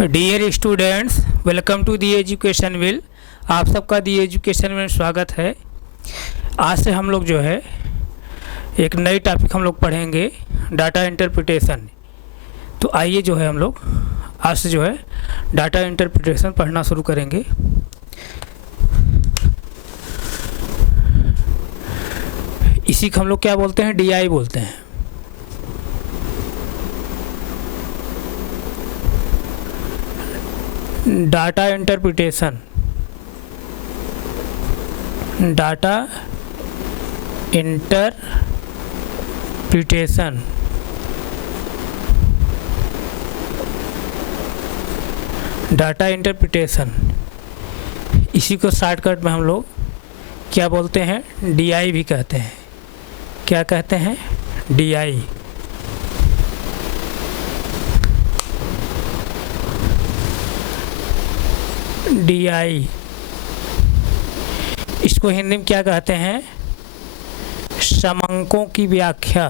Dear students, welcome to the education will. आप सबका दी education में स्वागत है। आज से हम लोग जो है एक नई टॉपिक हम लोग पढ़ेंगे, डाटा इंटरप्रिटेशन। तो आइए जो है हम लोग आज से जो है डाटा इंटरप्रिटेशन पढ़ना शुरू करेंगे। इसी को हम लोग क्या बोलते हैं, डीआई बोलते हैं। Data interpretation, data interpretation, data interpretation, इसी को शॉर्टकट में हम लोग क्या बोलते हैं, डीआई भी कहते हैं। क्या कहते हैं? डीआई। डीआई इसको हिंदी में क्या कहते हैं? समांकों की व्याख्या।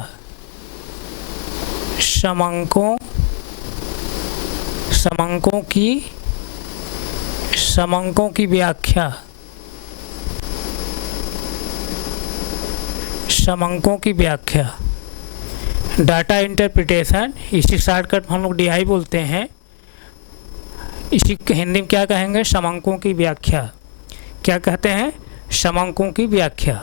समांकों की व्याख्या। समांकों की व्याख्या, डाटा इंटरप्रिटेशन, इसी शॉर्टकट हम लोग डीआई बोलते हैं। इसी हिंदी में क्या कहेंगे? समांकों की व्याख्या। क्या कहते हैं? समांकों की व्याख्या।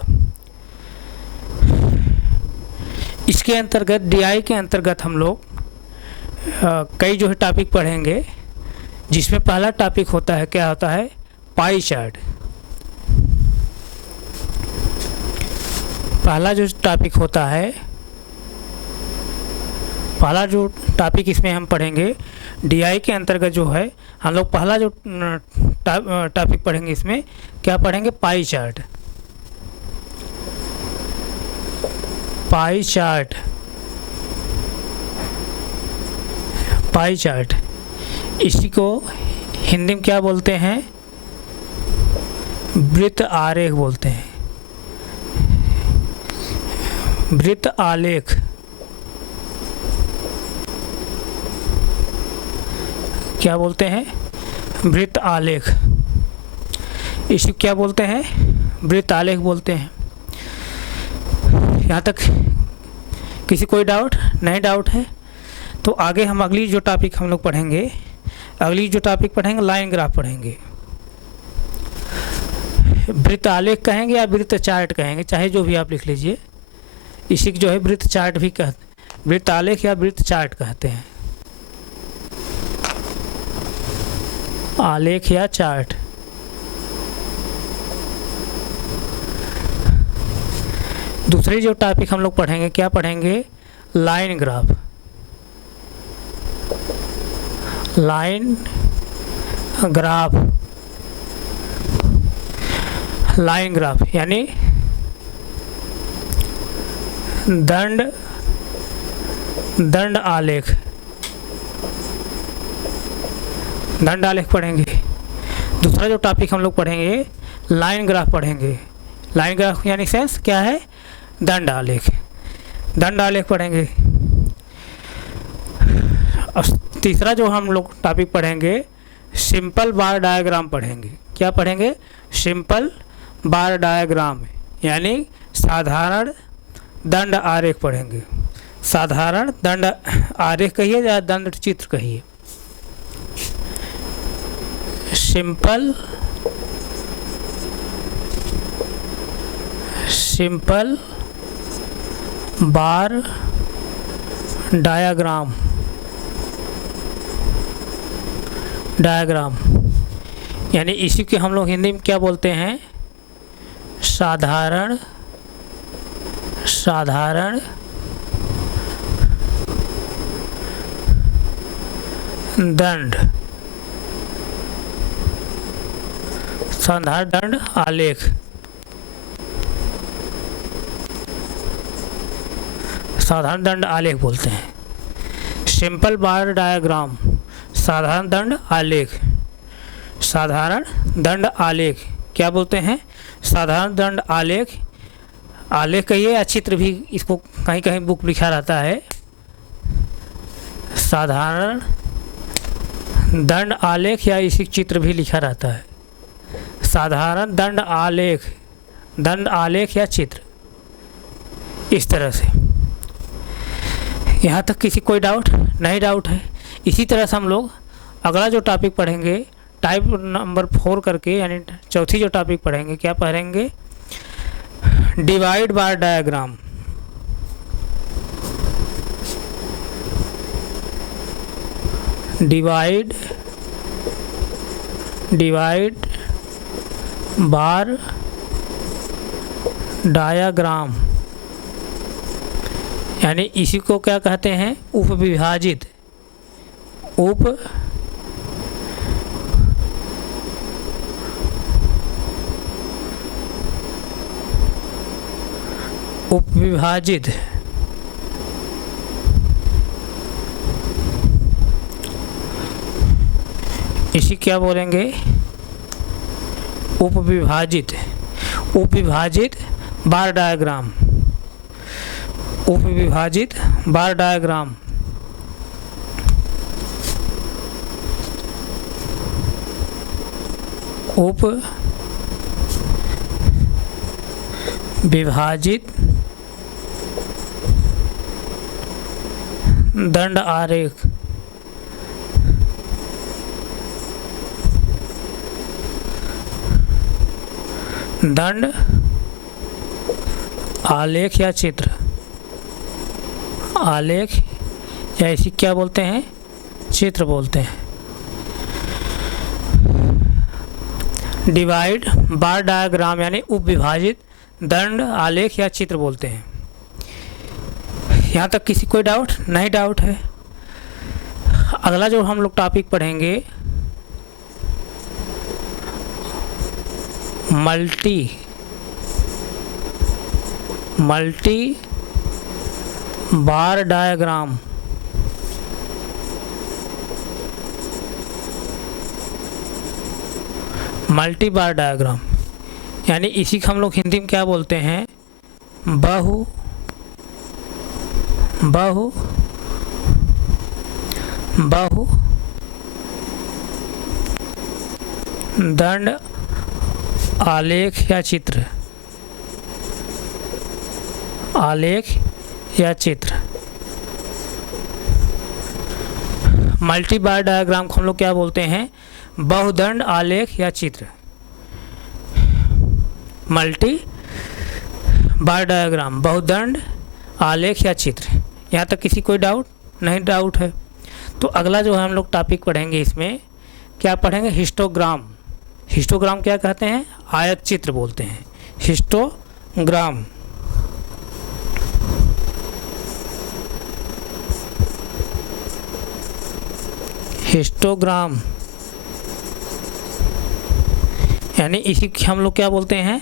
इसके अंतर्गत, डीआई के अंतर्गत हम लोग कई जो है टॉपिक पढ़ेंगे, जिसमें पहला टॉपिक होता है, क्या होता है? Pie chart. पहला जो टॉपिक होता है, पहला जो टॉपिक इसमें हम पढ़ेंगे डीआई के अंतर्गत जो है, हम लोग पहला जो टॉपिक पढ़ेंगे, इसमें क्या पढ़ेंगे? Pie chart. Pie chart, pie chart, इसी को हिंदी में क्या बोलते हैं? वृत्त आरेख बोलते हैं। वृत्त आलेख, क्या बोलते हैं? वृत्त आलेख। इसी क्या बोलते हैं? वृत्त आलेख बोलते हैं। यहाँ तक किसी कोई डाउट? नहीं डाउट है तो आगे हम अगली जो टॉपिक हम लोग पढ़ेंगे, लाइन ग्राफ पढ़ेंगे। वृत्त आलेख कहेंगे या वृत्त चार्ट कहेंगे, चाहे जो भी आप लिख लीजिए। इसी को जो है वृत्त चार्ट भी कहते, वृत्त आलेख या वृत्त चार्ट कहते हैं। आलेख या चार्ट। दूसरी जो टॉपिक हम लोग पढ़ेंगे, क्या पढ़ेंगे? Line graph. Line graph, line graph यानी दंड आलेख। दंड आलेख पढ़ेंगे। दूसरा जो टॉपिक हम लोग पढ़ेंगे, लाइन ग्राफ पढ़ेंगे। लाइन ग्राफ यानी सेंस क्या है? दंड आलेख। दंड आलेख पढ़ेंगे। और तीसरा जो हम लोग टॉपिक पढ़ेंगे, सिंपल बार डायग्राम पढ़ेंगे। क्या पढ़ेंगे? सिंपल बार डायग्राम यानी साधारण दंड आरेख पढ़ेंगे। साधारण दंड आरेख कहिए या दंड चित्र कहिए। सिंपल बार डायग्राम यानी इसी के हम लोग हिंदी में क्या बोलते हैं? साधारण दंड, साधारण दंड आलेख। साधारण दंड आलेख बोलते हैं। सिंपल बार डायग्राम, साधारण दंड आलेख। साधारण दंड आलेख क्या बोलते हैं? साधारण दंड आलेख। आलेख कहिए या चित्र भी, इसको कहीं कहीं बुक लिखा रहता है। साधारण दंड आलेख या इसी चित्र भी लिखा रहता है। साधारण दंड आलेख या चित्र, इस तरह से। यहाँ तक किसी कोई डाउट नहीं? डाउट है। इसी तरह से हम लोग अगला जो टॉपिक पढ़ेंगे टाइप नंबर 4 करके, यानी चौथी जो टॉपिक पढ़ेंगे, क्या पढ़ेंगे? डिवाइड बार डायग्राम। डिवाइड बार डायग्राम, यानी इसी को क्या कहते हैं? उपविभाजित। उपविभाजित इसी क्या बोलेंगे? उपविभाजित बार डायग्राम। उपविभाजित बार डायग्राम। उपविभाजित दंड आरेख। दंड आलेख या चित्र। आलेख या इसी क्या बोलते हैं? चित्र बोलते हैं। डिवाइड बार डायग्राम यानी उपविभाजित दंड आलेख या चित्र बोलते हैं। यहाँ तक किसी कोई डाउट नहीं? डाउट है। अगला जो हम लोग टॉपिक पढ़ेंगे मल्टी बार डायग्राम। मल्टी बार डायग्राम यानी इसी को हम लोग हिंदी में क्या बोलते हैं? बहु दंड आलेख या चित्र। आलेख या चित्र। मल्टी बार डायग्राम को हम लोग क्या बोलते हैं? बहुदंड आलेख या चित्र। मल्टी बार डायग्राम, बहुदंड आलेख या चित्र। यहाँ तक किसी कोई डाउट नहीं? डाउट है। तो अगला जो है हम लोग टॉपिक पढ़ेंगे, इसमें क्या पढ़ेंगे? हिस्टोग्राम। हिस्टोग्राम क्या कहते हैं? आयत चित्र बोलते हैं। हिस्टोग्राम। हिस्टोग्राम यानी इसी हम लोग क्या बोलते हैं?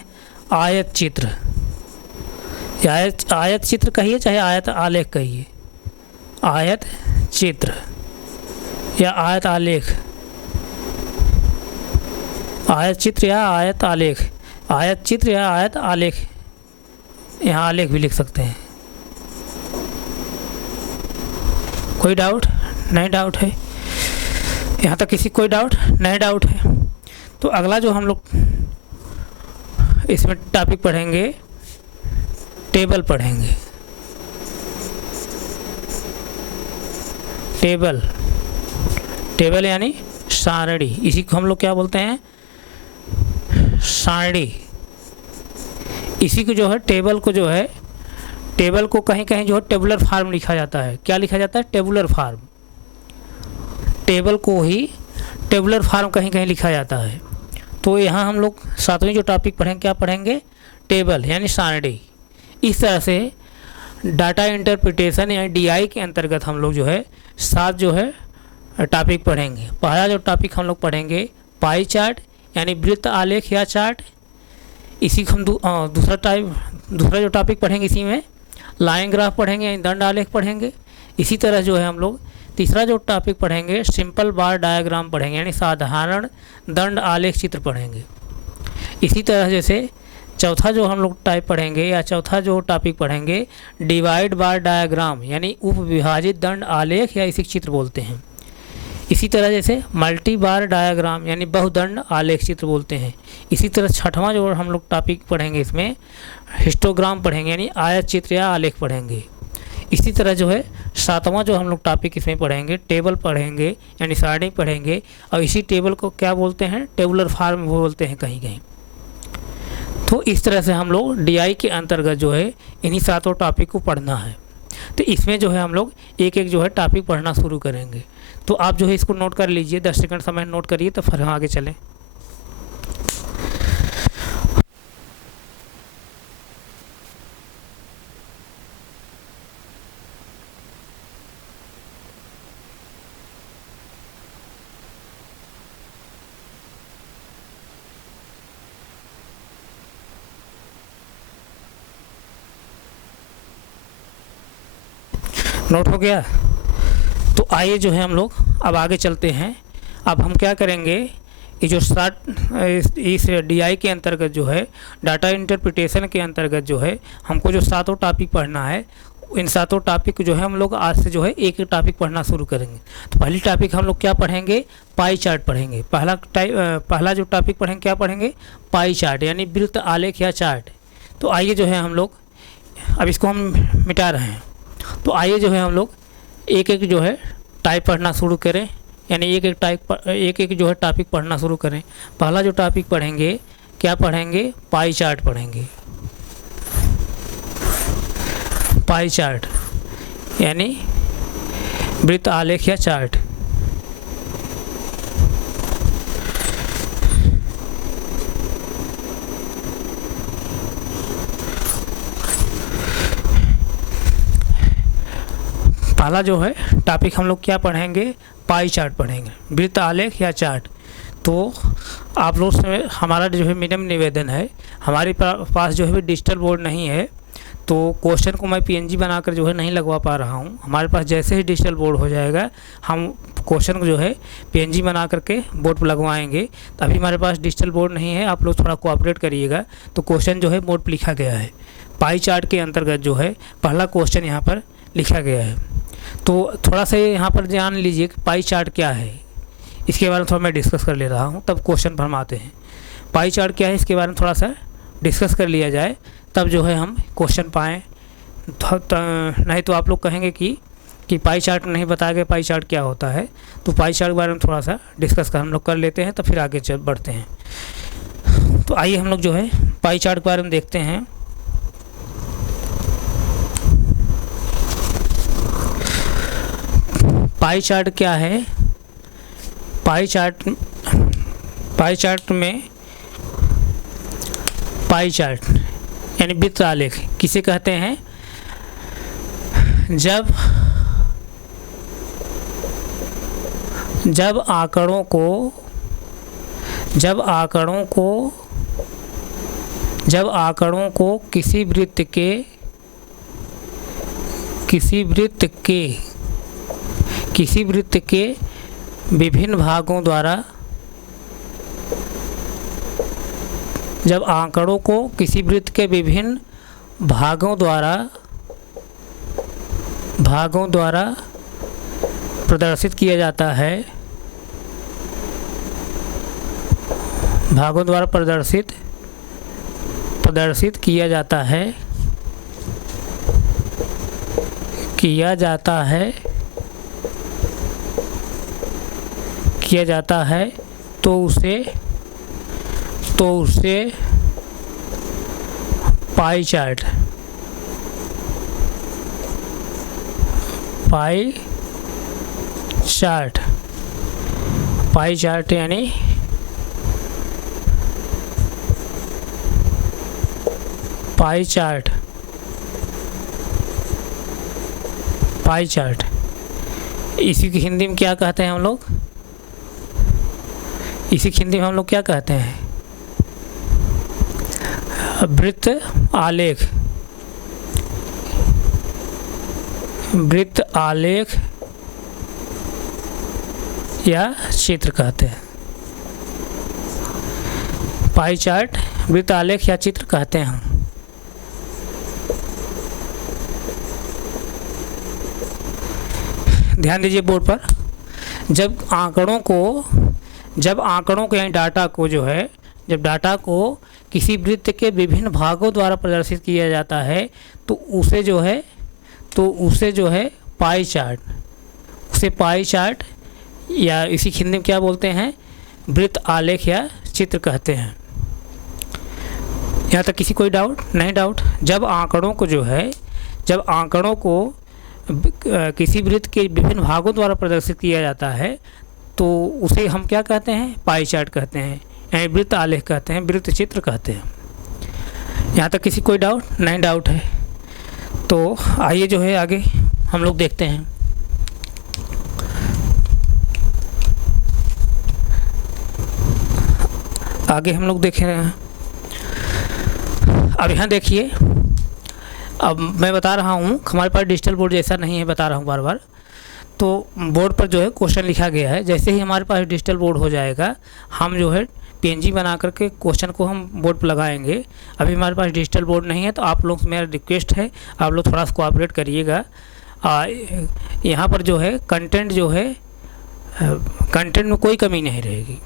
आयत चित्र। आयत चित्र कहिए चाहे आयत आलेख कहिए। आयत चित्र या आयत आलेख। आयत चित्र या आयत आलेख। आयत चित्र या आयत आलेख, यहाँ आलेख भी लिख सकते हैं। कोई डाउट नहीं? डाउट है। यहाँ तक किसी कोई डाउट नहीं? डाउट है। तो अगला जो हम लोग इसमें टॉपिक पढ़ेंगे, टेबल पढ़ेंगे। टेबल यानी सारणी। इसी को हम लोग क्या बोलते हैं? सारणी। इसी को जो है टेबल को जो है, टेबल को कहीं कहीं जो है टेबुलर फॉर्म लिखा जाता है। क्या लिखा जाता है? Tabular form. टेबल को ही टेबुलर फॉर्म कहीं कहीं लिखा जाता है। तो यहाँ हम लोग सातवें जो टॉपिक पढ़ेंगे, क्या पढ़ेंगे? टेबल यानी सारणी। इस तरह से डाटा इंटरप्रिटेशन या डीआई के अंतर्गत हम लोग जो है 7 जो है टॉपिक पढ़ेंगे। पहला जो टॉपिक हम लोग पढ़ेंगे पाई चार्ट यानी वृत्त आलेख या चार्ट। इसी को हम दूसरा जो टॉपिक पढ़ेंगे, इसी में लाइन ग्राफ पढ़ेंगे यानी दंड आलेख पढ़ेंगे। इसी तरह जो है हम लोग तीसरा जो टॉपिक पढ़ेंगे सिंपल बार डायग्राम पढ़ेंगे यानी साधारण दंड आलेख चित्र पढ़ेंगे। इसी तरह जैसे चौथा जो हम लोग टाइप पढ़ेंगे या चौथा जो टॉपिक पढ़ेंगे डिवाइड बार डायग्राम यानी उपविभाजित दंड आलेख या इसी चित्र बोलते हैं। इसी तरह जैसे मल्टी बार डायग्राम यानी बहुदंड आलेख चित्र बोलते हैं। इसी तरह छठवां जो हम लोग टॉपिक पढ़ेंगे इसमें हिस्टोग्राम पढ़ेंगे यानी आयत चित्र या आलेख पढ़ेंगे। इसी तरह जो है सातवां जो हम लोग टॉपिक इसमें पढ़ेंगे टेबल पढ़ेंगे यानी सारणी पढ़ेंगे, और इसी टेबल को क्या बोलते हैं, टेबुलर फॉर्म बोलते हैं कहीं कहीं। तो इस तरह से हम लोग डीआई के अंतर्गत जो है इन्हीं सातों टॉपिक को पढ़ना है। तो इसमें जो है हम लोग एक एक जो है टॉपिक पढ़ना शुरू करेंगे। तो आप जो है इसको नोट कर लीजिए, 10 सेकंड समय नोट करिए, तो फिर हम आगे चलें। नोट हो गया? तो आइए जो है हम लोग अब आगे चलते हैं। अब हम क्या करेंगे, ये जो इस डीआई के अंतर्गत जो है डाटा इंटरप्रिटेशन के अंतर्गत जो है हमको जो सातों टॉपिक पढ़ना है, इन सातों टॉपिक जो है हम लोग आज से जो है एक एक टॉपिक पढ़ना शुरू करेंगे। तो पहली टॉपिक हम लोग क्या पढ़ेंगे, पाई चार्ट पढ़ेंगे। पहला जो टॉपिक पढ़ेंगे क्या पढ़ेंगे, पाई चार्ट यानी वृत्त आलेख या चार्ट। तो आइए जो है हम लोग अब इसको हम मिटा रहे हैं। तो आइए जो है हम लोग एक एक जो है टाइप पढ़ना शुरू करें, यानी एक एक जो है टॉपिक पढ़ना शुरू करें। पहला जो टॉपिक पढ़ेंगे क्या पढ़ेंगे, पाई चार्ट पढ़ेंगे। पाई चार्ट यानी वृत्त आलेख या चार्ट। पहला जो है टॉपिक हम लोग क्या पढ़ेंगे, पाई चार्ट पढ़ेंगे, वृत्त आलेख या चार्ट। तो आप लोग से हमारा जो है मिनिमम निवेदन है, हमारे पास जो है डिजिटल बोर्ड नहीं है, तो क्वेश्चन को मैं पीएनजी बनाकर जो है नहीं लगवा पा रहा हूँ। हमारे पास जैसे ही डिजिटल बोर्ड हो जाएगा हम क्वेश्चन को जो है पीएनजी बना करके बोर्ड पर लगवाएंगे। तो अभी हमारे पास डिजिटल बोर्ड नहीं है, आप लोग थोड़ा कोऑपरेट करिएगा। तो क्वेश्चन जो है बोर्ड पर लिखा गया है, पाई चार्ट के अंतर्गत जो है पहला क्वेश्चन यहाँ पर लिखा गया है। तो थोड़ा सा यहाँ पर जान लीजिए कि पाई चार्ट क्या है, इसके बारे में थोड़ा मैं डिस्कस कर ले रहा हूँ, तब क्वेश्चन पर हम आते हैं। पाई चार्ट क्या है इसके बारे में थोड़ा सा डिस्कस कर लिया जाए, तब जो है हम क्वेश्चन पाएँ। नहीं तो आप लोग कहेंगे कि पाई चार्ट नहीं बताया गया, पाई चार्ट क्या होता है। तो पाई चार्ट के बारे में थोड़ा सा डिस्कस हम लोग कर लेते हैं, तो फिर आगे बढ़ते हैं। तो आइए हम लोग जो है पाई चार्ट के बारे में देखते हैं। पाई चार्ट क्या है, पाई चार्ट में पाई चार्ट यानी वृत्त आलेख किसे कहते हैं, जब आंकड़ों को किसी वृत्त के विभिन्न भागों द्वारा, जब आंकड़ों को किसी वृत्त के विभिन्न भागों द्वारा प्रदर्शित किया जाता है, भागों द्वारा प्रदर्शित किया जाता है तो उसे पाई चार्ट यानी पाई चार्ट इसी की हिंदी में क्या कहते हैं हम लोग, इसी की हिंदी में हम लोग क्या कहते हैं, वृत्त आलेख या चित्र कहते हैं। पाई चार्ट, वृत्त आलेख या चित्र कहते हैं हम। ध्यान दीजिए बोर्ड पर, जब आंकड़ों को यानी डाटा को जो है, जब डाटा को किसी वृत्त के विभिन्न भागों द्वारा प्रदर्शित किया जाता है तो उसे जो है पाई चार्ट या इसी हिंदी में क्या बोलते हैं, वृत्त आलेख या चित्र कहते हैं। यहाँ तक किसी कोई डाउट नहीं? डाउट। जब आंकड़ों को किसी वृत्त के विभिन्न भागों द्वारा प्रदर्शित किया जाता है तो उसे हम क्या कहते हैं, पाई चार्ट कहते हैं, यानी वृत्त आलेख कहते हैं, वृत्त चित्र कहते हैं। यहाँ तक किसी कोई डाउट नहीं? डाउट है तो आइए जो है आगे हम लोग देखते हैं। आगे हम लोग देख रहे हैं। अब यहाँ देखिए, अब मैं बता रहा हूँ, हमारे पास डिजिटल बोर्ड जैसा नहीं है, बता रहा हूँ बार बार। तो बोर्ड पर जो है क्वेश्चन लिखा गया है, जैसे ही हमारे पास डिजिटल बोर्ड हो जाएगा हम जो है पीएनजी बना करके क्वेश्चन को हम बोर्ड पर लगाएंगे। अभी हमारे पास डिजिटल बोर्ड नहीं है तो आप लोग से मेरा रिक्वेस्ट है, आप लोग थोड़ा सा कोऑपरेट करिएगा। यहाँ पर जो है कंटेंट में कोई कमी नहीं रहेगी।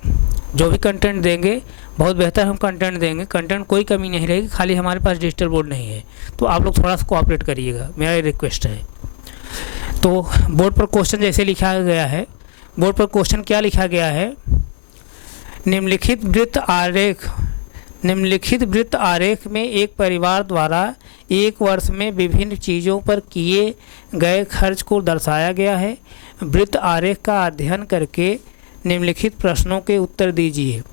जो भी कंटेंट देंगे बहुत बेहतर हम कंटेंट देंगे, कंटेंट कोई कमी नहीं रहेगी, खाली हमारे पास डिजिटल बोर्ड नहीं है तो आप लोग थोड़ा सा कोऑपरेट करिएगा, मेरा रिक्वेस्ट है। तो बोर्ड पर क्वेश्चन जैसे लिखा गया है, बोर्ड पर क्वेश्चन क्या लिखा गया है, निम्नलिखित वृत्त आरेख में एक परिवार द्वारा एक वर्ष में विभिन्न चीज़ों पर किए गए खर्च को दर्शाया गया है। वृत्त आरेख का अध्ययन करके निम्नलिखित प्रश्नों के उत्तर दीजिए।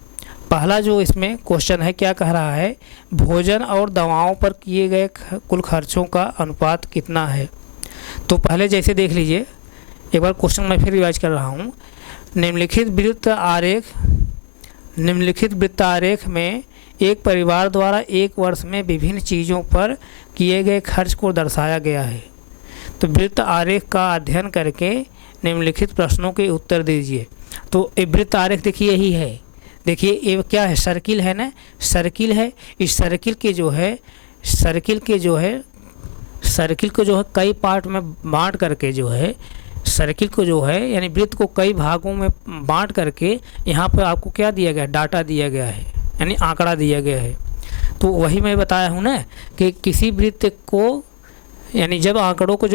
पहला जो इसमें क्वेश्चन है क्या कह रहा है, भोजन और दवाओं पर किए गए कुल खर्चों का अनुपात कितना है। तो पहले जैसे देख लीजिए, एक बार क्वेश्चन मैं फिर रिवाइज कर रहा हूँ। निम्नलिखित वृत्त आरेख में एक परिवार द्वारा एक वर्ष में विभिन्न चीज़ों पर किए गए खर्च को दर्शाया गया है। तो वृत्त आरेख का अध्ययन करके निम्नलिखित प्रश्नों के उत्तर दीजिए। तो ये वृत्त आरेख देखिए यही है, देखिए ये क्या है, सर्किल है ना, सर्किल है। इस सर्किल को जो है कई पार्ट में बांट करके जो है, सर्किल को जो है यानी वृत्त को कई भागों में बांट करके यहाँ पर आपको क्या दिया गया, डाटा दिया गया है, यानी आंकड़ा दिया गया है। तो वही मैं बताया हूँ ना कि किसी वृत्त को यानी जब आंकड़ों के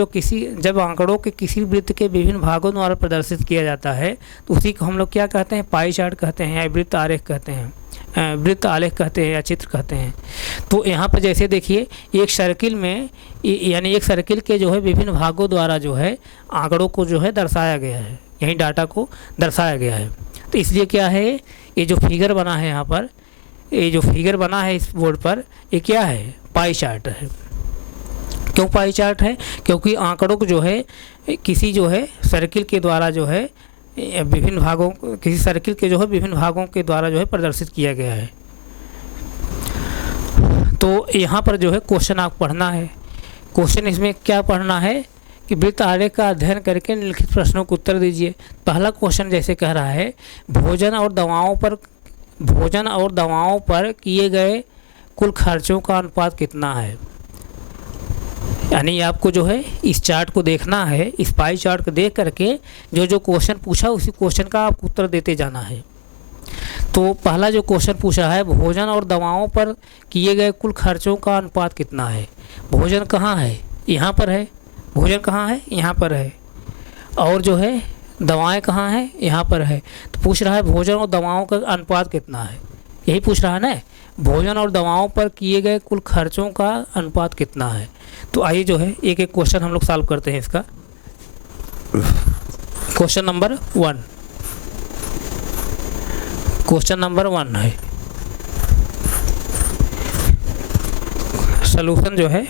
किसी वृत्त के विभिन्न भागों द्वारा प्रदर्शित किया जाता है तो उसी को हम लोग क्या कहते हैं, पाई चार्ट कहते हैं या वृत्त आरेख कहते हैं, वृत्त आलेख कहते हैं या चित्र कहते हैं। तो यहाँ पर जैसे देखिए एक सर्किल में यानी एक सर्किल के जो है विभिन्न भागों द्वारा जो है आंकड़ों को जो है दर्शाया गया है, यही डाटा को दर्शाया गया है। तो इसलिए क्या है, ये जो फिगर बना है यहाँ पर, ये जो फिगर बना है इस बोर्ड पर, ये क्या है, पाई चार्ट है। क्यों पाई चार्ट है, क्योंकि आंकड़ों को जो है किसी जो है सर्किल के द्वारा जो है विभिन्न भागों, किसी सर्किल के जो है विभिन्न भागों के द्वारा जो है प्रदर्शित किया गया है। तो यहाँ पर जो है क्वेश्चन आप पढ़ना है, क्वेश्चन इसमें क्या पढ़ना है कि वृत्त आरेख का अध्ययन करके निम्नलिखित प्रश्नों को उत्तर दीजिए। पहला क्वेश्चन जैसे कह रहा है, भोजन और दवाओं पर किए गए कुल खर्चों का अनुपात कितना है। यानी आपको जो है इस चार्ट को देखना है, इस पाई चार्ट को देख करके जो क्वेश्चन पूछा उसी क्वेश्चन का आप उत्तर देते जाना है। तो पहला जो क्वेश्चन पूछा है, भोजन और दवाओं पर किए गए कुल खर्चों का अनुपात कितना है। भोजन कहाँ है, यहाँ पर है, भोजन कहाँ है, यहाँ पर है, और जो है दवाएं कहाँ हैं, यहाँ पर है। तो पूछ रहा है भोजन और दवाओं का अनुपात कितना है, यही पूछ रहा है ना, भोजन और दवाओं पर किए गए कुल खर्चों का अनुपात कितना है। तो आइए जो है एक एक क्वेश्चन हम लोग सॉल्व करते हैं इसका। क्वेश्चन नंबर 1 है, सॉल्यूशन जो है,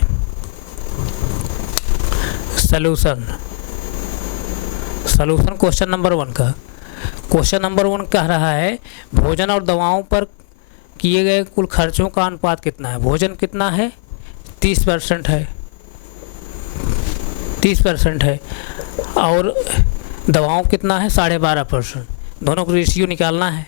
सॉल्यूशन क्वेश्चन नंबर 1 का। क्वेश्चन नंबर 1 कह रहा है भोजन और दवाओं पर किए गए कुल खर्चों का अनुपात कितना है। भोजन कितना है, 30% है, 30% है, और दवाओं कितना है, 12.5%। दोनों को रेशियो निकालना है,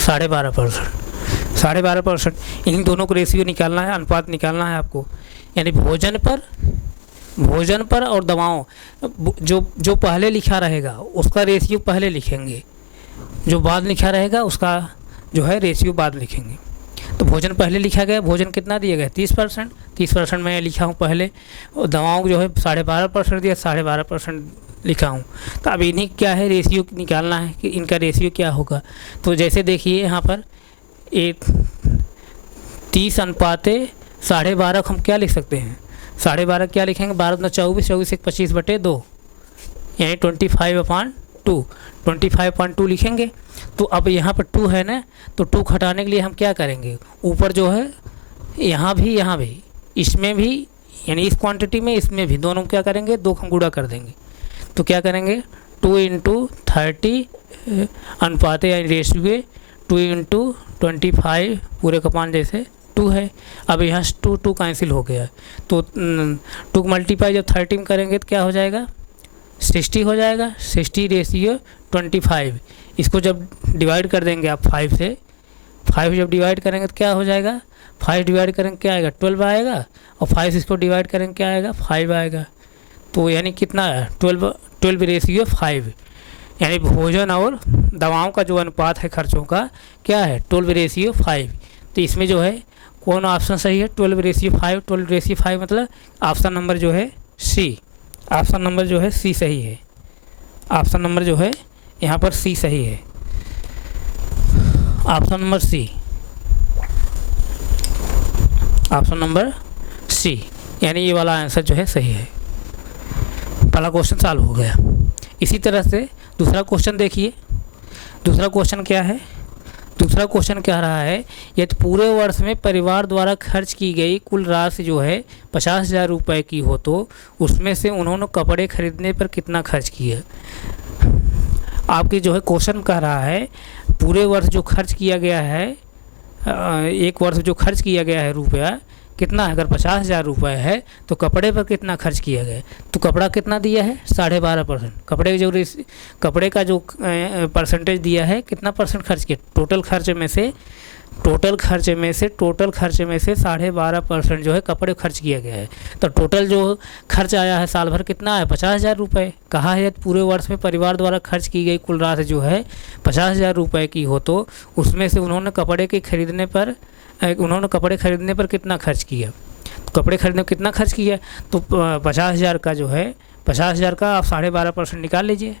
12.5%, इन दोनों को रेशियो निकालना है, अनुपात निकालना है आपको। यानी भोजन पर भोजन पर और दवाओं, जो जो पहले लिखा रहेगा उसका रेशियो पहले लिखेंगे, जो बाद लिखा रहेगा उसका जो है रेशियो बाद लिखेंगे। तो भोजन पहले लिखा गया, भोजन कितना दिया गया 30%, 30% मैं लिखा हूँ पहले, और दवाओं को जो है 12.5% दिया, 12.5% लिखा हूँ। तो अब इन्हीं क्या है रेशियो निकालना है कि इनका रेशियो क्या होगा। तो जैसे देखिए यहाँ पर एक 30:12.5 हम क्या लिख सकते हैं, 12.5 क्या लिखेंगे, 12×24, 24×1 25/2 यानी 25/2, 25/2 लिखेंगे। तो अब यहाँ पर 2 है ना, तो 2 घटाने के लिए हम क्या करेंगे, ऊपर जो है यहाँ भी इसमें भी यानी इस क्वांटिटी में इसमें भी दोनों क्या करेंगे, 2 हम गुणा कर देंगे। तो क्या करेंगे 2 × 30 अनुपात यानी रेशियो 2 × 25 पूरे का 5 जैसे 2 है। अब यहाँ 2 कैंसिल हो गया, तो 2 मल्टीप्लाई जब 30 में करेंगे तो क्या हो जाएगा 60 हो जाएगा, 60 रेशियो 25। इसको जब डिवाइड कर देंगे आप 5 से, 5 जब डिवाइड करेंगे तो क्या हो जाएगा, 5 डिवाइड करेंगे क्या आएगा 12 आएगा, और 5 इसको डिवाइड करेंगे क्या आएगा 5 आएगा। तो यानी कितना है 12 रेशियो 5, यानी भोजन और दवाओं का जो अनुपात है खर्चों का क्या है 12 रेशियो 5। तो इसमें जो है कौन ऑप्शन सही है 12 रेशियो 5, 12 रेशियो 5 मतलब ऑप्शन नंबर जो है सी, ऑप्शन नंबर जो है सी सही है, ऑप्शन नंबर जो है यहाँ पर सी सही है, option number C, option number C, यानी ये वाला आंसर जो है सही है। पहला क्वेश्चन सॉल्व हो गया। इसी तरह से दूसरा क्वेश्चन देखिए, दूसरा क्वेश्चन क्या है, दूसरा क्वेश्चन कह रहा है यदि पूरे वर्ष में परिवार द्वारा खर्च की गई कुल राशि जो है 50,000 रुपये की हो तो उसमें से उन्होंने कपड़े खरीदने पर कितना खर्च किया। आपकी जो है क्वेश्चन कह रहा है पूरे वर्ष जो खर्च किया गया है, एक वर्ष जो खर्च किया गया है रुपया कितना है, अगर 50,000 रुपये है तो कपड़े पर कितना खर्च किया गया। तो कपड़ा कितना दिया है 12.5%, कपड़े का जो परसेंटेज दिया है कितना परसेंट खर्च किया, टोटल खर्च में से 12.5% जो है कपड़े खर्च किया गया है। तो टोटल जो खर्च आया है साल भर कितना है 50,000 रुपये। कहा है पूरे वर्ष में परिवार द्वारा खर्च की गई कुल राशि जो है 50,000 रुपये की हो तो उसमें से उन्होंने कपड़े खरीदने पर कितना खर्च किया। तो कपड़े खरीदने पर कितना खर्च किया, तो 50,000 का जो है 50,000 का आप 12.5% निकाल लीजिए।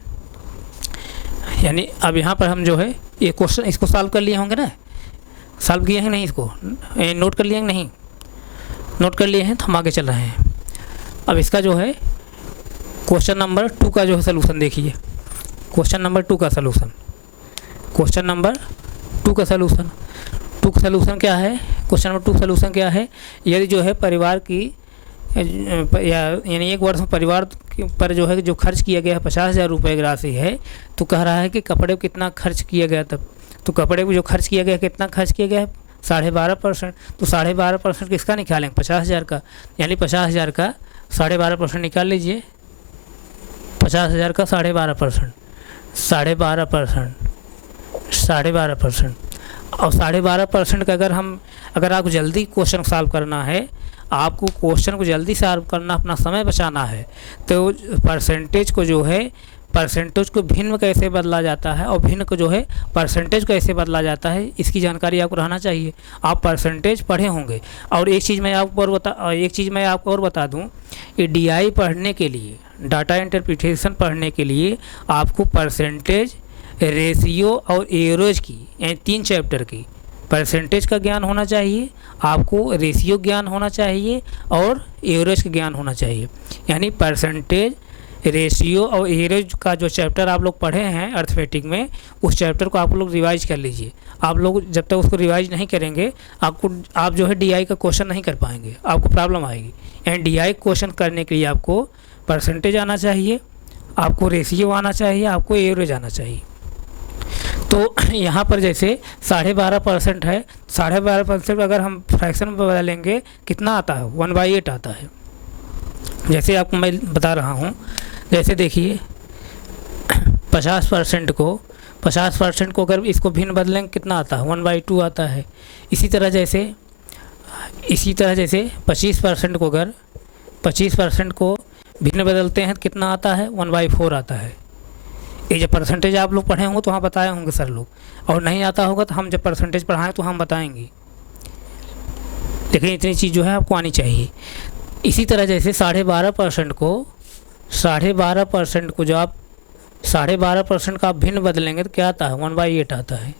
यानी अब यहाँ पर हम जो है ये क्वेश्चन इसको सॉल्व कर लिए होंगे ना, सॉल्व किए हैं नहीं, इसको नोट कर लिए हैं नहीं, नोट कर लिए हैं तो हम आगे चल रहे हैं। अब इसका जो है क्वेश्चन नंबर 2 का जो है सलूशन देखिए, क्वेश्चन नंबर 2 का सलूशन, क्वेश्चन नंबर 2 का सलूशन क्या है, क्वेश्चन नंबर 2 सलूशन क्या है, यदि जो है परिवार की यानी एक वर्ष में परिवार पर जो है जो खर्च किया गया है 50,000 रुपये की राशि है, तो कह रहा है कि कपड़े को कितना खर्च किया गया तब। तो कपड़े को जो खर्च किया गया कितना खर्च किया गया है 12.5%। तो 12.5% किसका निकालेंगे 50,000 का, यानी 50,000 का 12.5% निकाल लीजिए। 50,000 का 12.5%, 12.5% और 12.5% का अगर आपको जल्दी क्वेश्चन सॉल्व करना है, आपको क्वेश्चन को जल्दी सॉल्व करना, अपना समय बचाना है, तो परसेंटेज को भिन्न कैसे बदला जाता है और भिन्न को जो है परसेंटेज कैसे बदला जाता है, इसकी जानकारी आपको रहना चाहिए। आप परसेंटेज पढ़े होंगे। और एक चीज़ मैं आपको और बता दूं कि डीआई पढ़ने के लिए, डाटा इंटरप्रिटेशन पढ़ने के लिए आपको परसेंटेज, रेशियो और एवरेज की यानी 3 चैप्टर की परसेंटेज का ज्ञान होना चाहिए, आपको रेशियो ज्ञान होना चाहिए और एवरेज का ज्ञान होना चाहिए। यानी परसेंटेज, रेशियो और एवरेज का जो चैप्टर आप लोग पढ़े हैं अर्थमेटिक में, उस चैप्टर को आप लोग रिवाइज कर लीजिए। आप लोग जब तक उसको रिवाइज नहीं करेंगे आप जो है डीआई का क्वेश्चन नहीं कर पाएंगे, आपको प्रॉब्लम आएगी। यानी डीआई क्वेश्चन करने के लिए आपको परसेंटेज आना चाहिए, आपको रेशियो आना चाहिए, आपको एवरेज आना चाहिए। तो यहाँ पर जैसे 12.5% है, 12.5% अगर हम फ्रैक्शन में बदलेंगे कितना आता है 1/8 आता है। जैसे आपको मैं बता रहा हूँ, जैसे देखिए 50% को अगर इसको भिन्न बदलेंगे कितना आता है 1/2 आता है। इसी तरह जैसे 25% को अगर 25% को भिन्न बदलते हैं तो कितना आता है, 1/4 आता है। ये जब परसेंटेज आप लोग पढ़े होंगे तो वहाँ बताए होंगे सर लोग, और नहीं आता होगा तो हम जब परसेंटेज पढ़ाएं तो हम बताएंगे, लेकिन इतनी चीज़ जो है आपको आनी चाहिए। इसी तरह जैसे 12.5% को जब आप 12.5% का आप भिन्न बदलेंगे तो क्या आता है, 1/8 आता है।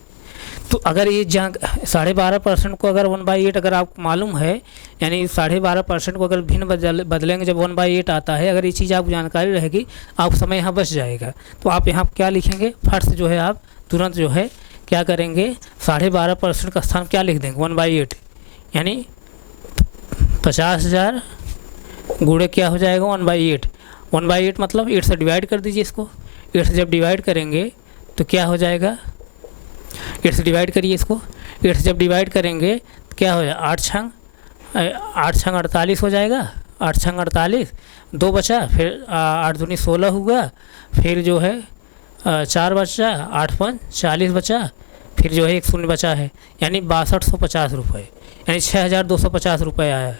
तो अगर ये 12.5% को अगर 1/8 अगर आपको मालूम है, यानी 12.5% को अगर भिन्न बदलेंगे जब 1/8 आता है, अगर ये चीज़ आपको जानकारी रहेगी, आप समय यहाँ बच जाएगा। तो आप यहाँ क्या लिखेंगे, फट से जो है आप तुरंत जो है क्या करेंगे, 12.5% का स्थान क्या लिख देंगे, 1/8, यानी 50,000 गुणे क्या हो जाएगा, 1/8। 1/8 मतलब 8 से डिवाइड कर दीजिए इसको। 8 से जब डिवाइड करेंगे तो क्या हो जाएगा, 8 से डिवाइड करिए इसको। 8 से जब डिवाइड करेंगे तो क्या हो जाएगा, 8 छंग 48 हो जाएगा। 8 छंग 48, 2 बचा, फिर 8 दूनी 16 हुआ, फिर जो है 4 बचा, 8 5 40 बचा, फिर जो है 1 शून्य बचा है, यानी 6250 रुपये, यानी 6250 रुपये आया है।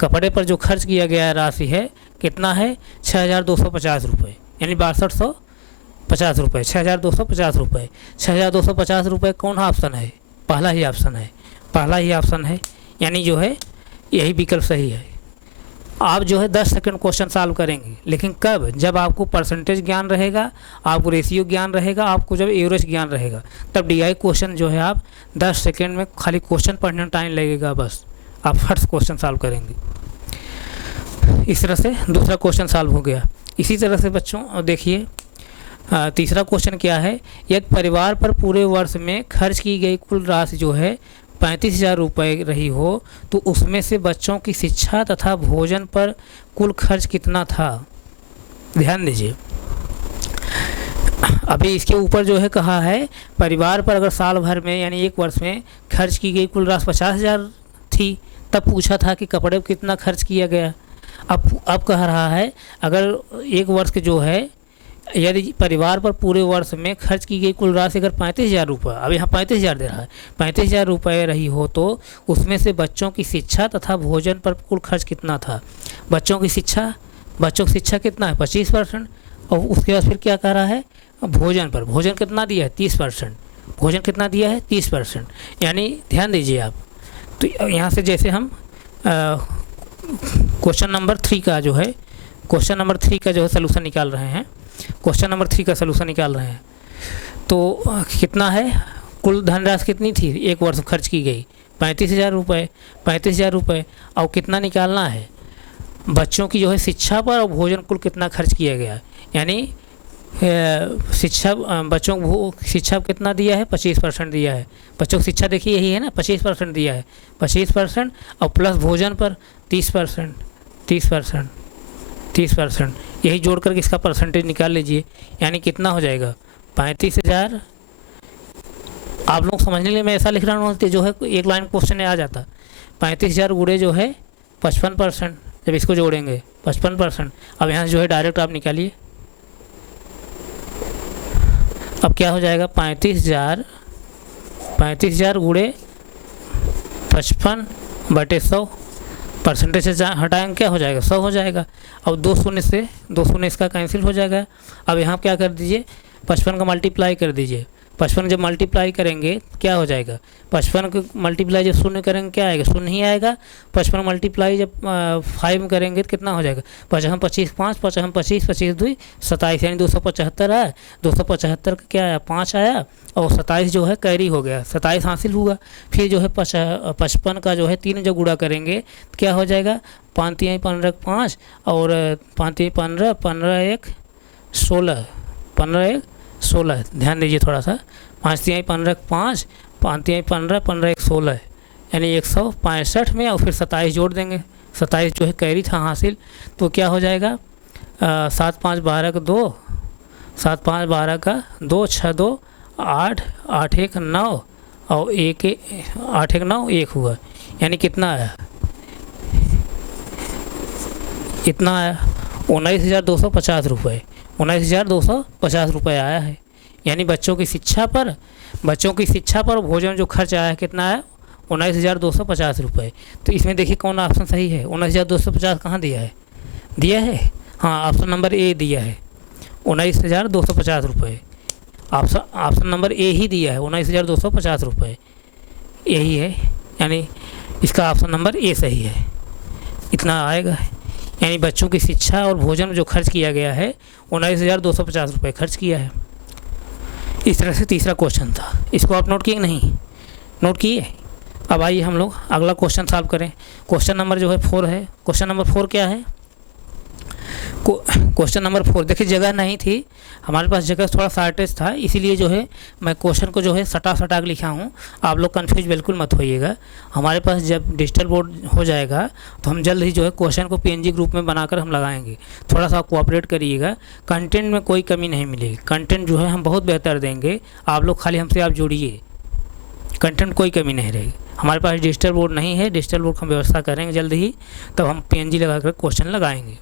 कपड़े पर जो खर्च किया गया राशि है कितना है, 6250 रुपये, यानी 6250 रुपये, 6250 रुपये। 6250 रुपये कौन ऑप्शन है, पहला ही ऑप्शन है, पहला ही ऑप्शन है, यानी जो है यही विकल्प सही है। आप जो है 10 सेकंड क्वेश्चन सॉल्व करेंगे, लेकिन कब, जब आपको परसेंटेज ज्ञान रहेगा, आपको रेशियो ज्ञान रहेगा, आपको जब एवरेज ज्ञान रहेगा, तब डीआई क्वेश्चन जो है आप 10 सेकंड में खाली क्वेश्चन पढ़ने में टाइम लगेगा, बस आप फर्स्ट क्वेश्चन सॉल्व करेंगे। इस तरह से दूसरा क्वेश्चन सॉल्व हो गया। इसी तरह से बच्चों देखिए तीसरा क्वेश्चन क्या है, एक परिवार पर पूरे वर्ष में खर्च की गई कुल राशि जो है 35,000 रुपये रही हो, तो उसमें से बच्चों की शिक्षा तथा भोजन पर कुल खर्च कितना था। ध्यान दीजिए, अभी इसके ऊपर जो है कहा है परिवार पर अगर साल भर में यानी एक वर्ष में खर्च की गई कुल राशि 50,000 थी, तब पूछा था कि कपड़े पर कितना खर्च किया गया। अब कह रहा है अगर एक वर्ष के जो है, यदि परिवार पर पूरे वर्ष में खर्च की गई कुल राशि अगर 35,000 रुपये, अब यहाँ 35,000 दे रहा है, 35,000 रुपये रही हो, तो उसमें से बच्चों की शिक्षा तथा भोजन पर कुल खर्च कितना था। बच्चों की शिक्षा कितना है, 25%, और उसके बाद फिर क्या कह रहा है, भोजन पर, भोजन कितना दिया है, 30%, भोजन कितना दिया है, 30%, यानी ध्यान दीजिए आप। तो यहाँ से जैसे हम क्वेश्चन नंबर 3 का जो है, क्वेश्चन नंबर 3 का जो है सलूशन निकाल रहे हैं, क्वेश्चन नंबर 3 का सलूशन निकाल रहे हैं। तो कितना है, कुल धनराशि कितनी थी, एक वर्ष खर्च की गई 35,000 रुपये, 35,000 रुपये, और कितना निकालना है, बच्चों की जो है शिक्षा पर और भोजन कुल कितना खर्च किया गया, यानी बच्चों को शिक्षा कितना दिया है, 25% दिया है। बच्चों की शिक्षा देखिए यही है ना, 25% दिया है, 25% और प्लस भोजन पर 30%, 30%, यही जोड़ करके इसका परसेंटेज निकाल लीजिए, यानी कितना हो जाएगा, 35,000। आप लोग समझने के लिए मैं ऐसा लिख रहा हूँ जो है एक लाइन क्वेश्चन में आ जाता, 35,000 गुणे जो है 55%, जब इसको जोड़ेंगे 55%। अब यहाँ जो है डायरेक्ट आप निकालिए, अब क्या हो जाएगा, 35,000 गुणे 55/100, परसेंटेज से हटाएंगे क्या हो जाएगा, 100 हो जाएगा। अब 2 शून्य इसका कैंसिल हो जाएगा। अब यहाँ क्या कर दीजिए, 55 का मल्टीप्लाई कर दीजिए। 55 जब मल्टीप्लाई करेंगे क्या हो जाएगा, 55 को मल्टीप्लाई जब शून्य करेंगे क्या आएगा, शून्य ही आएगा। 55 मल्टीप्लाई जब 5 में करेंगे तो कितना हो जाएगा, 55 25 5 55 25 25 2 27, यानी 275 आया। 275 का क्या आया, 5 आया, और 27 जो है कैरी हो गया, 27 हासिल हुआ। फिर जो है 55 का जो है 3 जब गुणा करेंगे तो क्या हो जाएगा, 5 3 15 5 और 5 3 15 15 1 16 15 1 16, ध्यान दीजिए थोड़ा सा, 5 3 15 5 5 3 15 15 1 16, यानी 165 में और फिर 27 जोड़ देंगे। 27 जो है कैरी था हासिल, तो क्या हो जाएगा, 7 5 12 का 2, 7 5 12 का 2 6 2 8 8 1 9 और 1 8 1 9 1 हुआ, यानी कितना आया, इतना आया 19,250 रुपये, 19,250 रुपये आया है। यानी बच्चों की शिक्षा पर भोजन जो खर्च आया है कितना है, 19,250 रुपये। तो इसमें देखिए कौन ऑप्शन सही है। 19,250 कहाँ दिया है? दिया है, हाँ, ऑप्शन नंबर ए दिया है 19,250 रुपये। ऑप्शन नंबर ए ही दिया है 19,250 रुपये, यही है, यानी इसका ऑप्शन नंबर ए सही है। इतना आएगा, यानी बच्चों की शिक्षा और भोजन में जो खर्च किया गया है 19,250 रुपये खर्च किया है। इस तरह से तीसरा क्वेश्चन था। इसको आप नोट किए नहीं? नोट किए। अब आइए हम लोग अगला क्वेश्चन सॉल्व करें। क्वेश्चन नंबर जो है 4 है। क्वेश्चन नंबर 4 क्या है? क्वेश्चन नंबर 4, देखिए जगह नहीं थी हमारे पास, जगह थोड़ा शॉर्टेज था, इसीलिए जो है मैं क्वेश्चन को जो है सटा के लिखा हूँ। आप लोग कंफ्यूज बिल्कुल मत होइएगा। हमारे पास जब डिजिटल बोर्ड हो जाएगा तो हम जल्द ही जो है क्वेश्चन को PNG ग्रुप में बनाकर हम लगाएंगे। थोड़ा सा कोऑपरेट करिएगा, कंटेंट में कोई कमी नहीं मिलेगी। कंटेंट जो है हम बहुत बेहतर देंगे, आप लोग खाली हमसे आप जुड़िए, कंटेंट कोई कमी नहीं रहेगी। हमारे पास डिजिटल बोर्ड नहीं है, डिजिटल बोर्ड की हम व्यवस्था करेंगे जल्द ही, तब हम PNG लगा कर क्वेश्चन लगाएंगे।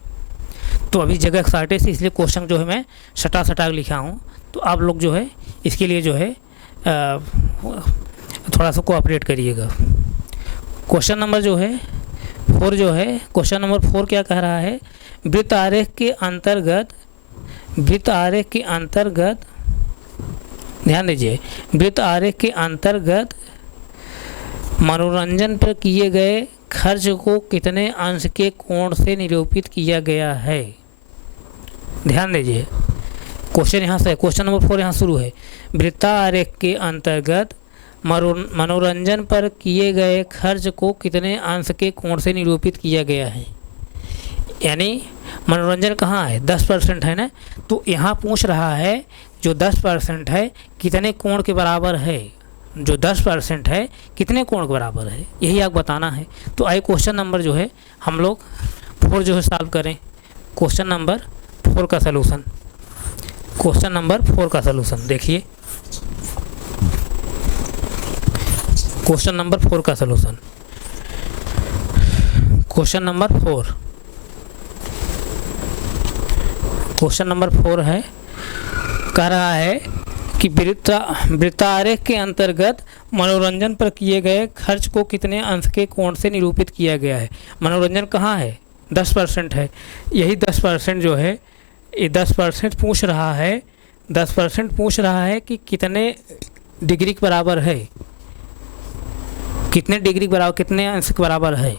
तो अभी जगह शॉर्टेज है, इसलिए क्वेश्चन जो है मैं सटा लिखा हूँ। तो आप लोग जो है इसके लिए जो है थोड़ा सा कोऑपरेट करिएगा। क्वेश्चन नंबर जो है 4 जो है, क्वेश्चन नंबर 4 क्या कह रहा है? वृत्त आरेख के अंतर्गत ध्यान दीजिए, वृत्त आरेख के अंतर्गत मनोरंजन पर किए गए खर्च को कितने अंश के कोण से निरूपित किया गया है? ध्यान दीजिए, क्वेश्चन यहाँ से, क्वेश्चन नंबर 4 यहाँ शुरू है। वृत्तारेख के अंतर्गत मनोरंजन पर किए गए खर्च को कितने अंश के कोण से निरूपित किया गया है? यानी मनोरंजन कहाँ है? 10% है ना। तो यहाँ पूछ रहा है जो 10% है कितने कोण के बराबर है? जो 10% है कितने कोण के बराबर है, यही आप बताना है। तो आइए क्वेश्चन नंबर जो है हम लोग 4 जो है सॉल्व करें। क्वेश्चन नंबर 4 का सलूशन, क्वेश्चन नंबर 4 का सलूशन देखिए। क्वेश्चन नंबर 4 का solution, question number 4, question number 4 है, कह रहा है कि वृत्तारेख के अंतर्गत मनोरंजन पर किए गए खर्च को कितने अंश के कोण से निरूपित किया गया है। मनोरंजन कहाँ है? 10% है। यही 10% जो है, ये 10% पूछ रहा है, 10% पूछ रहा है कि कितने डिग्री के बराबर है, कितने डिग्री के बराबर, कितने अंश के बराबर है।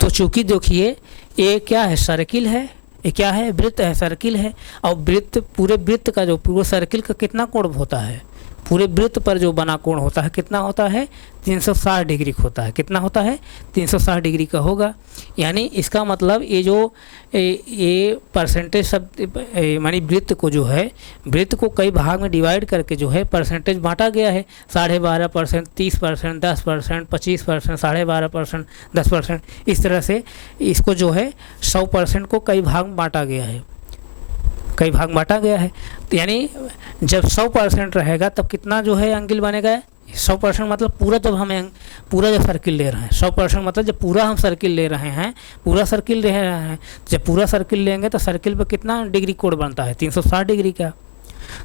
तो चूँकि देखिए ये क्या है? सर्किल है। ये क्या है? वृत्त है, सर्किल है। और वृत्त, पूरे वृत्त का जो पूरे सर्किल का कितना कोण होता है? पूरे वृत्त पर जो बना कोण होता है कितना होता है? 360 डिग्री होता है। कितना होता है? 360 डिग्री का होगा। यानी इसका मतलब ये जो ये परसेंटेज शब्द मानी वृत्त को जो है, वृत्त को कई भाग में डिवाइड करके जो है परसेंटेज बांटा गया है। 12.5%, 30%, 10%, 25%, 12.5%, 10%, इस तरह से इसको जो है 100% को कई भाग में बांटा गया है, कई भाग बांटा गया है। तो यानी जब 100% रहेगा तब कितना जो है एंगल बनेगा? 100% मतलब पूरा, जब हम पूरा जब सर्किल ले रहे हैं, 100% मतलब जब पूरा हम सर्किल ले रहे हैं, पूरा सर्किल ले रहे हैं, जब पूरा सर्किल लेंगे तो सर्किल पर कितना डिग्री कोण बनता है? 360 डिग्री का।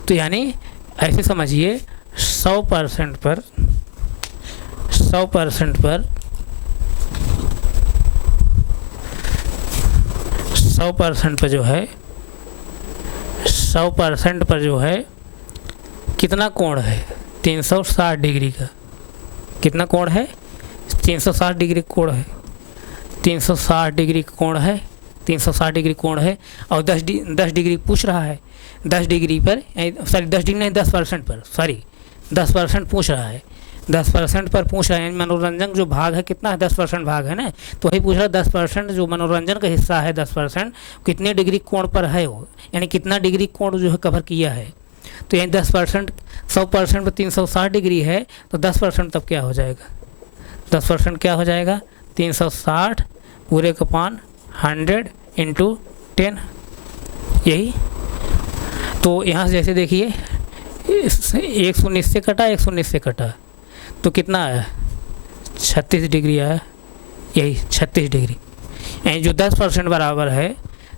तो यानी ऐसे समझिए 100% पर 100% पर 100% पर जो है 100% पर जो है कितना कोण है? 360 डिग्री का। कितना कोण है? 360 डिग्री कोण है। 360 डिग्री कोण है, 360 डिग्री कोण है। और 10 डिग्री पूछ रहा है। 10 डिग्री पर, सॉरी 10 डिग्री नहीं, 10% पर, सॉरी 10% पूछ रहा है। 10% पर पूछ रहा है। मनोरंजन जो भाग है कितना है? 10% भाग है ना। तो वही पूछ रहा है 10% जो मनोरंजन का हिस्सा है 10% कितने डिग्री कोण पर है वो, यानी कितना डिग्री कोण जो है कवर किया है। तो यानी 10%, 100% पर 360 डिग्री है, तो 10% तब क्या हो जाएगा? 10% क्या हो जाएगा? 360 पूरे का पान 100 × 10, यही। तो यहाँ से जैसे देखिए 1 शून्य से कटा, 1 शून्य से कटा, तो कितना आया? 36 डिग्री आया, यही 36 डिग्री। यानी जो 10% बराबर है,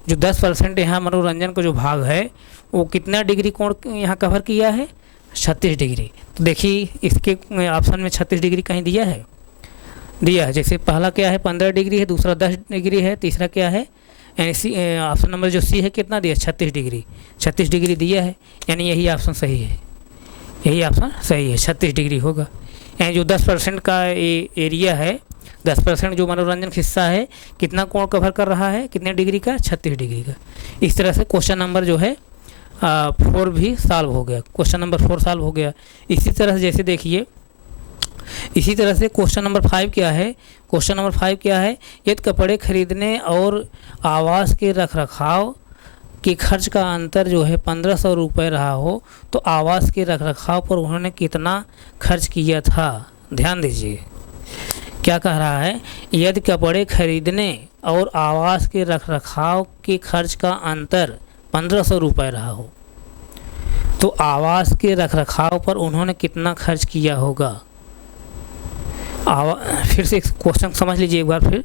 जो 10% यहाँ मनोरंजन का जो भाग है वो कितना डिग्री कोण यहाँ कवर किया है? 36 डिग्री। तो देखिए इसके ऑप्शन में 36 डिग्री कहीं दिया है? दिया है। जैसे पहला क्या है 15 डिग्री है, दूसरा 10 डिग्री है, तीसरा क्या है यानी सी ऑप्शन नंबर जो सी है कितना दिया 36 डिग्री, 36 डिग्री दिया है, यानी यही ऑप्शन सही है, यही ऑप्शन सही है, 36 डिग्री होगा। यानी जो 10% का एरिया है, 10% जो मनोरंजन हिस्सा है कितना कोण कवर कर रहा है, कितने डिग्री का 36 डिग्री का। इस तरह से क्वेश्चन नंबर जो है 4 भी सॉल्व हो गया, क्वेश्चन नंबर 4 सॉल्व हो गया। इसी तरह से जैसे देखिए, इसी तरह से क्वेश्चन नंबर 5 क्या है, क्वेश्चन नंबर 5 क्या है, यदि कपड़े खरीदने और आवास के रखरखाव के खर्च का अंतर जो है 1500 रुपये रहा हो तो आवास के रखरखाव पर उन्होंने कितना खर्च किया था। ध्यान दीजिए क्या कह रहा है, यदि कपड़े खरीदने और आवास के रखरखाव के खर्च का अंतर 1500 रुपये रहा हो तो आवास के रखरखाव पर उन्होंने कितना खर्च किया होगा। फिर से क्वेश्चन समझ लीजिए एक बार फिर।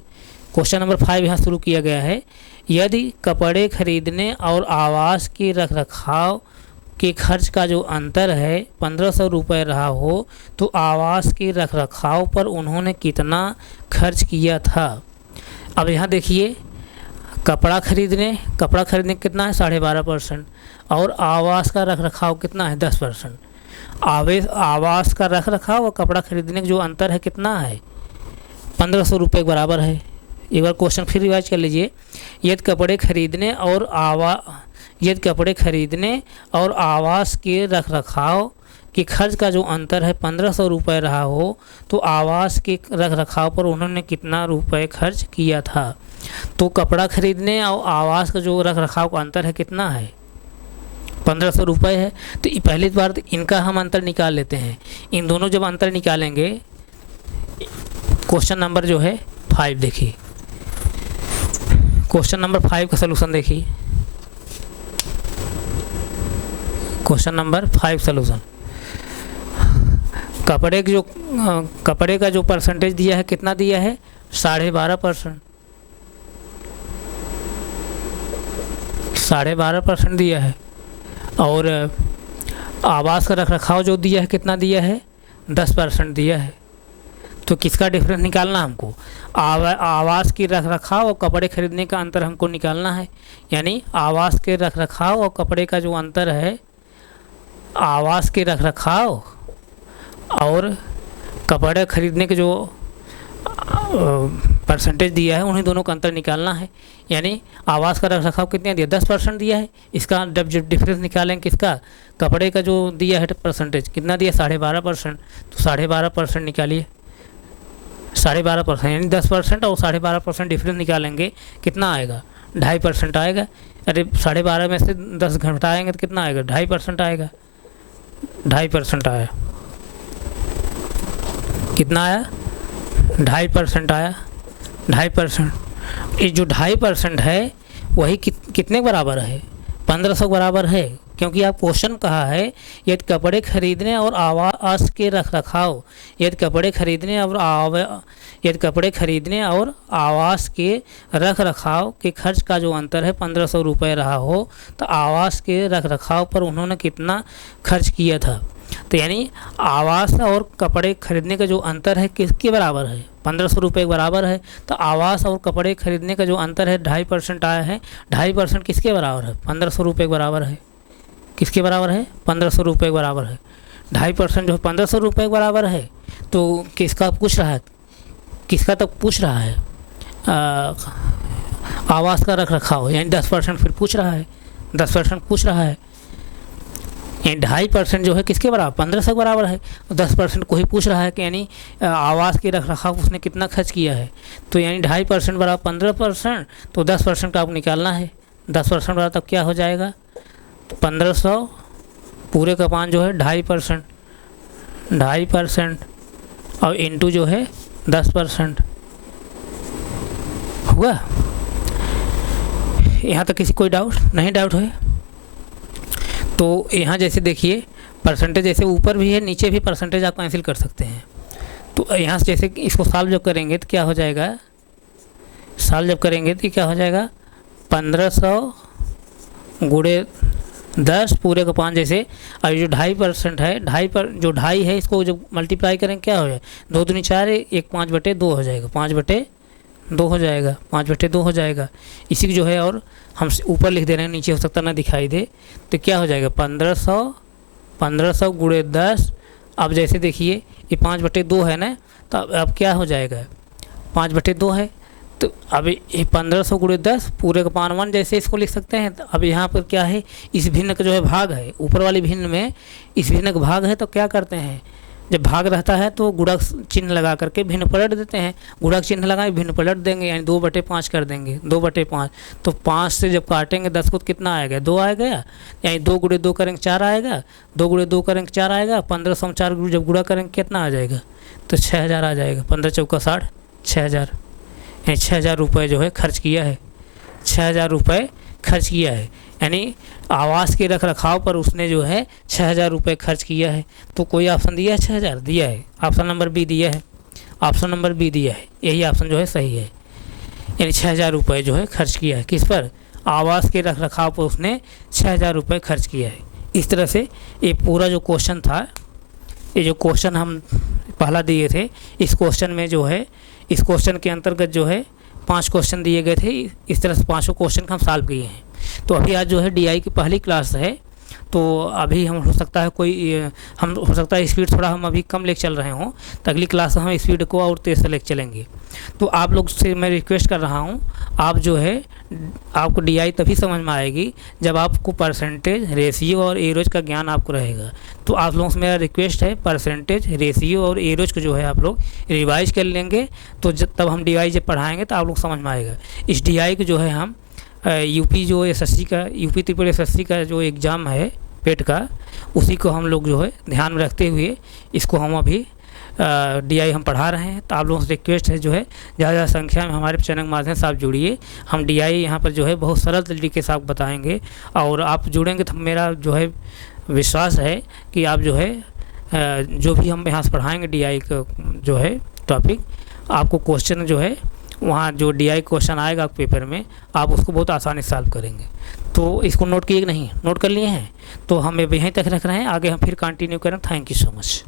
क्वेश्चन नंबर 5 यहाँ शुरू किया गया है, यदि कपड़े खरीदने और आवास के रखरखाव के खर्च का जो अंतर है 1500 रुपये रहा हो तो आवास के रखरखाव पर उन्होंने कितना खर्च किया था। अब यहाँ देखिए, कपड़ा खरीदने कितना है 12.5% और आवास का रखरखाव कितना है 10%। आवास का रखरखाव और कपड़ा खरीदने का जो अंतर है कितना है 1500 रुपये के बराबर है। एक बार क्वेश्चन फिर रिवाइज कर लीजिए, यदि कपड़े खरीदने और आवास के रखरखाव के खर्च का जो अंतर है 1500 रुपये रहा हो तो आवास के रखरखाव पर उन्होंने कितना रुपये खर्च किया था। तो कपड़ा खरीदने और आवास का जो रखरखाव का अंतर है कितना है 1500 रुपये है। तो पहली बार तो इनका हम अंतर निकाल लेते हैं। इन दोनों जब अंतर निकालेंगे, क्वेश्चन नंबर जो है 5 देखिए, क्वेश्चन नंबर 5 का सलूशन देखिए, क्वेश्चन नंबर 5 सलूशन। कपड़े का जो परसेंटेज दिया है कितना दिया है 12.5%, 12.5% दिया है। और आवास का रखरखाव जो दिया है कितना दिया है 10% दिया है। तो किसका डिफरेंस निकालना हमको, आवास की रखरखाव और कपड़े खरीदने का अंतर हमको निकालना है। यानी आवास के रखरखाव और कपड़े का जो अंतर है, आवास के रखरखाव और कपड़े खरीदने के जो परसेंटेज दिया है उन्हीं दोनों का अंतर निकालना है। यानी आवास का रखरखाव कितना दिया 10% दिया है, इसका जब डिफरेंस निकालेंगे किसका, कपड़े का जो दिया है परसेंटेज कितना दिया 12.5%, तो 12.5% निकालिए, 12.5% यानी 10% और 12.5% डिफरेंस निकालेंगे कितना आएगा 2.5% आएगा। अरे 12.5 में से 10 घटाएंगे तो कितना आएगा 2.5% आएगा, 2.5% आया, कितना आया 2.5% आया, 2.5%। ये जो 2.5% है वही कितने बराबर है 1500 बराबर है, क्योंकि आप क्वेश्चन कहा है यदि कपड़े खरीदने और आवास के रखरखाव, यदि कपड़े खरीदने और आवास के रखरखाव के खर्च का जो अंतर है 1500 रुपये रहा हो तो आवास के रखरखाव पर उन्होंने कितना खर्च किया था। तो यानी आवास और कपड़े खरीदने का जो अंतर है किसके बराबर है 1500 रुपये के बराबर है। तो आवास और कपड़े खरीदने का जो अंतर है 2.5% आया है, 2.5% किसके बराबर है 1500 रुपये के बराबर है, किसके बराबर है 1500 रुपये के बराबर है। 2.5% जो है 1500 रुपये के बराबर है। तो किसका पूछ रहा है, किसका तक पूछ रहा है आवास का रखरखाव, यानी 10% फिर पूछ रहा है, 10% पूछ रहा है। यानी 2.5% जो है किसके बराबर 1500 के बराबर है। 10% को ही पूछ रहा है कि यानी आवास के रखरखाव उसने कितना खर्च किया है। तो यानी 2.5% बराबर 15%, तो 10% का आपको निकालना है। 10% बराबर तब क्या हो जाएगा 1500 पूरे का 5 जो है 2.5% और इंटू जो है 10% हुआ। यहाँ तक किसी कोई डाउट नहीं, डाउट है तो यहाँ जैसे देखिए परसेंटेज जैसे ऊपर भी है नीचे भी परसेंटेज आप कैंसिल कर सकते हैं। तो यहाँ से जैसे इसको सॉल्व जब करेंगे तो क्या हो जाएगा, सॉल्व जब करेंगे तो क्या हो जाएगा 1500 गुणे 10 पूरे का 5, जैसे अब जो 2.5% है, जो 2.5 है इसको जब मल्टीप्लाई करेंगे क्या हो जाए, 2 दूनी 4 एक 5/2 हो जाएगा, 5/2 हो जाएगा, 5/2 हो जाएगा। इसी की जो है और हम ऊपर लिख दे रहे हैं, नीचे हो सकता ना दिखाई दे, तो क्या हो जाएगा 1500 गुणे 10। अब जैसे देखिए ये 5/2 है ना, तो अब क्या हो जाएगा 5/2 है, तो अब ये 1500 गुणे 10 पूरे का पान 1 जैसे इसको लिख सकते हैं। तो अब यहाँ पर क्या है, इस भिन्न का जो है भाग है, ऊपर वाली भिन्न में इस भिन्न का भाग है, तो क्या करते हैं जब भाग रहता है तो गुणक चिन्ह लगा करके भिन्न पलट देते हैं, गुणक चिन्ह लगाए भिन्न पलट देंगे, यानी 2/5 कर देंगे, 2/5। तो 5 से जब काटेंगे 10 को कितना आएगा, 2 आएगा, यानी 2 गुणे 2 करेंगे 4 आएगा, 2 गुणे 2 करेंगे 4 आएगा, 1500 में 4 जब गुणा करेंगे कितना आ जाएगा, तो 6000 आ जाएगा, 15 चौका 60, 6000, यानी 6000 रुपये जो है खर्च किया है, 6000 रुपये खर्च किया है, यानी आवास के रख रखाव पर उसने जो है 6000 रुपये खर्च किया है। तो कोई ऑप्शन दिया है 6000 दिया है, ऑप्शन नंबर बी दिया है, ऑप्शन नंबर बी दिया है, यही ऑप्शन जो है सही है, यानी 6000 रुपये जो है खर्च किया है, किस पर, आवास के रख रखाव पर उसने 6000 रुपये खर्च किया है। इस तरह से ये पूरा जो क्वेश्चन था, ये जो क्वेश्चन हम पहला दिए थे, इस क्वेश्चन में जो है, इस क्वेश्चन के अंतर्गत जो है 5 क्वेश्चन दिए गए थे, इस तरह से 5 क्वेश्चन का हम सॉल्व किए हैं। तो अभी आज जो है DI की पहली क्लास है, तो अभी हम हो सकता है हो सकता है स्पीड थोड़ा हम अभी कम लेके चल रहे हों, तो अगली क्लास में हम स्पीड को और तेज़ से लेके चलेंगे। तो आप लोग से मैं रिक्वेस्ट कर रहा हूं, आप जो है आपको DI तभी समझ में आएगी जब आपको परसेंटेज, रेशियो और एवरेज का ज्ञान आपको रहेगा। तो आप लोगों से मेरा रिक्वेस्ट है, परसेंटेज, रेशियो और एवरेज को जो है आप लोग रिवाइज कर लेंगे, तो तब हम DI जब पढ़ाएँगे तो आप लोग समझ में आएगा। इस DI को जो है हम यूपी जो SSC का, यूपी त्रिपुरा SSC का जो एग्ज़ाम है पेट का, उसी को हम लोग जो है ध्यान में रखते हुए इसको हम अभी DI हम पढ़ा रहे हैं। तो आप लोगों से रिक्वेस्ट है जो है ज़्यादा संख्या में हमारे चैनल के माध्यम से आप जुड़िए। हम DI यहाँ पर जो है बहुत सरल तरीके से आपको बताएंगे, और आप जुड़ेंगे तो मेरा जो है विश्वास है कि आप जो है जो भी हम यहाँ से पढ़ाएँगे DI का जो है टॉपिक, आपको क्वेश्चन जो है वहाँ जो DI क्वेश्चन आएगा पेपर में, आप उसको बहुत आसानी से सॉल्व करेंगे। तो इसको नोट किए नहीं, नोट कर लिए हैं, तो हम यहीं तक रख रहे हैं, आगे हम फिर कंटिन्यू करें। Thank you so much.